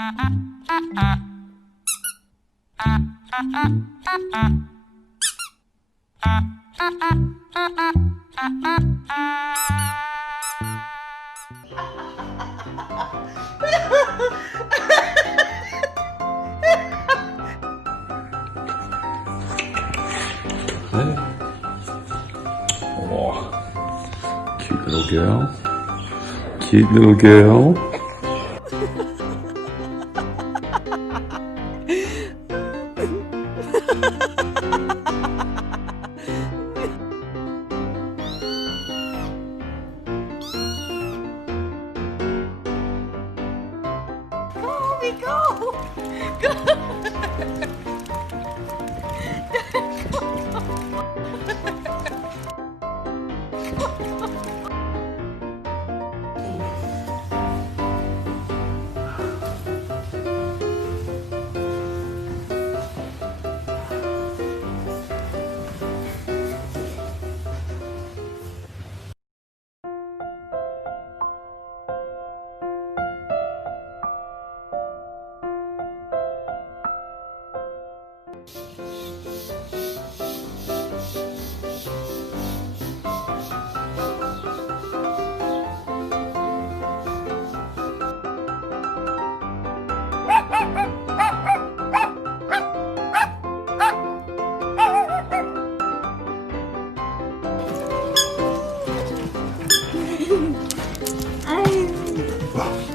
Oh, cute little girl. Cute little girl.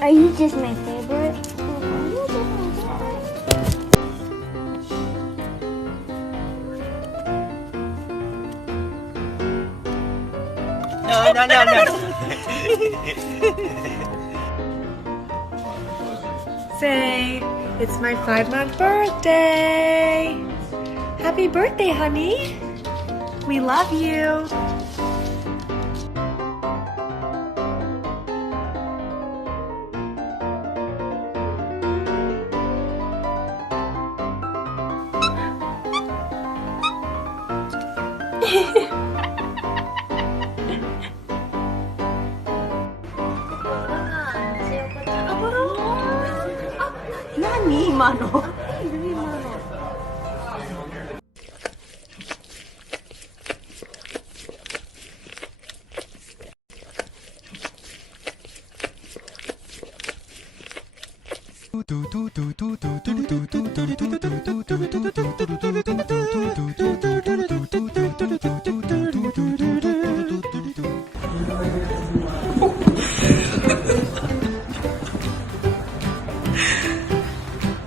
Are you just my favorite? No. Say, it's my 5-month birthday. Happy birthday, honey. We love you. Nani, mano?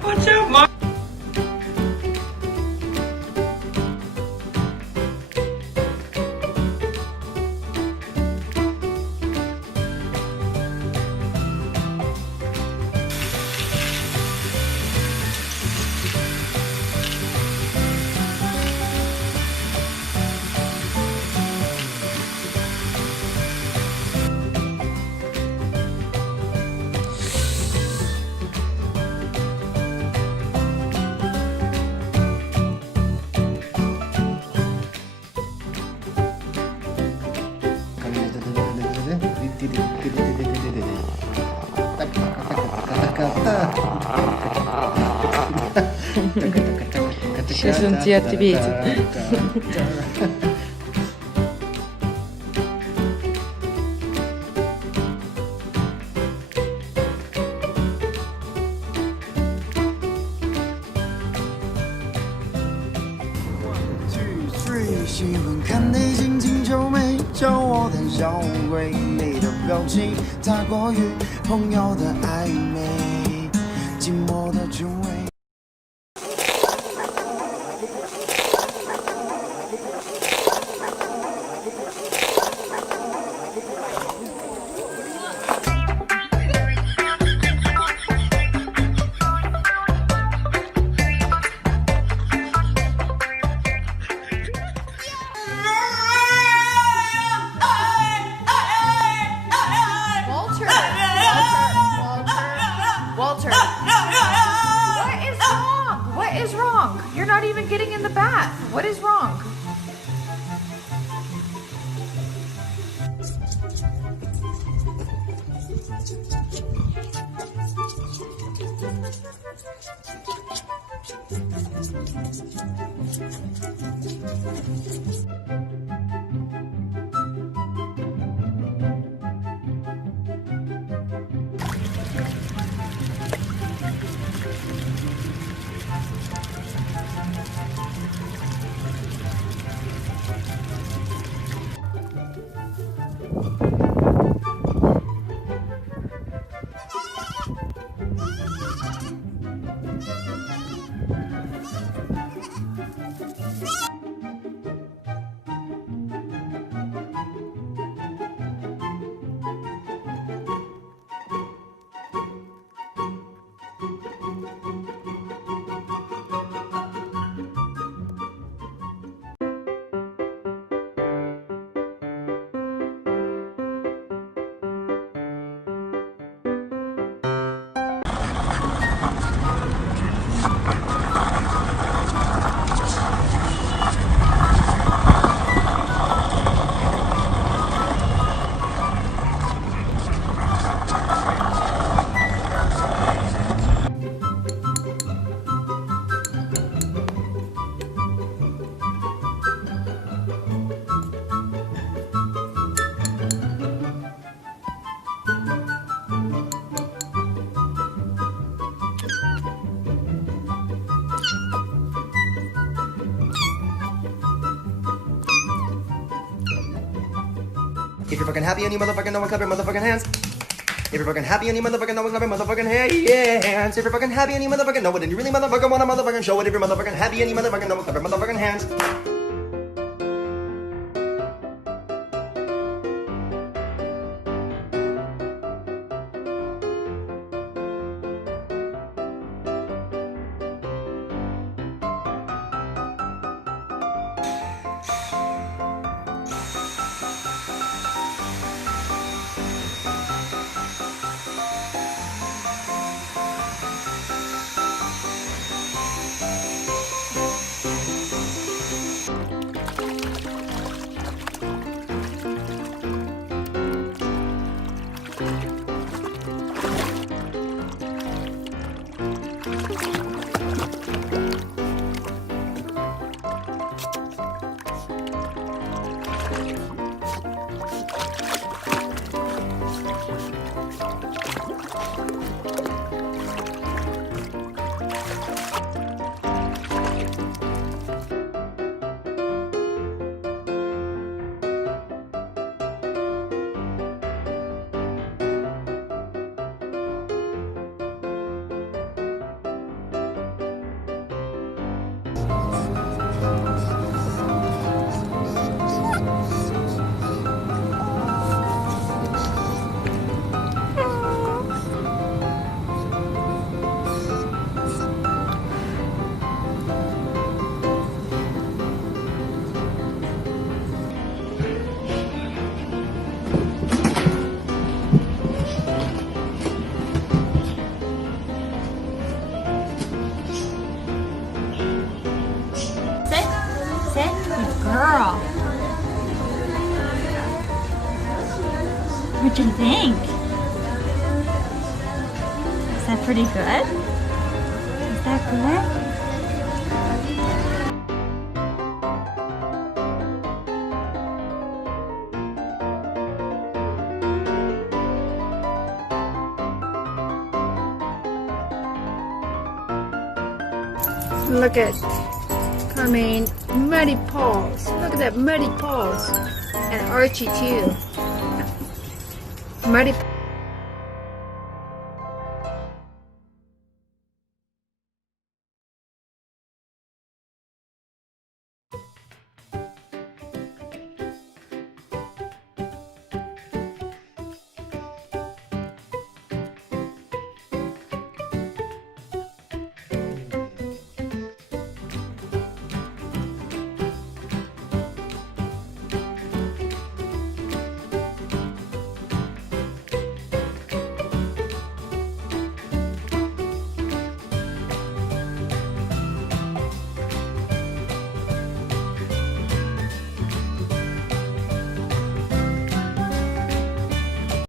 Watch out, Mom. Сейчас он тебе ответит. Walter, what is wrong? What is wrong? You're not even getting in the bath. What is wrong? If you're fucking happy and you motherfucking know it, clap your motherfucking hands. If you're fucking happy and you motherfucking know it, clap your motherfucking hands. If you're fucking happy and you motherfucking know it, and you really motherfucking wanna motherfucking show it. If you're motherfucking happy and you motherfucking know it, clap your motherfucking hands. Girl. What'd you think? Is that pretty good? Is that good? Look at coming muddy paws. Look at that muddy paws. And Archie too. Muddy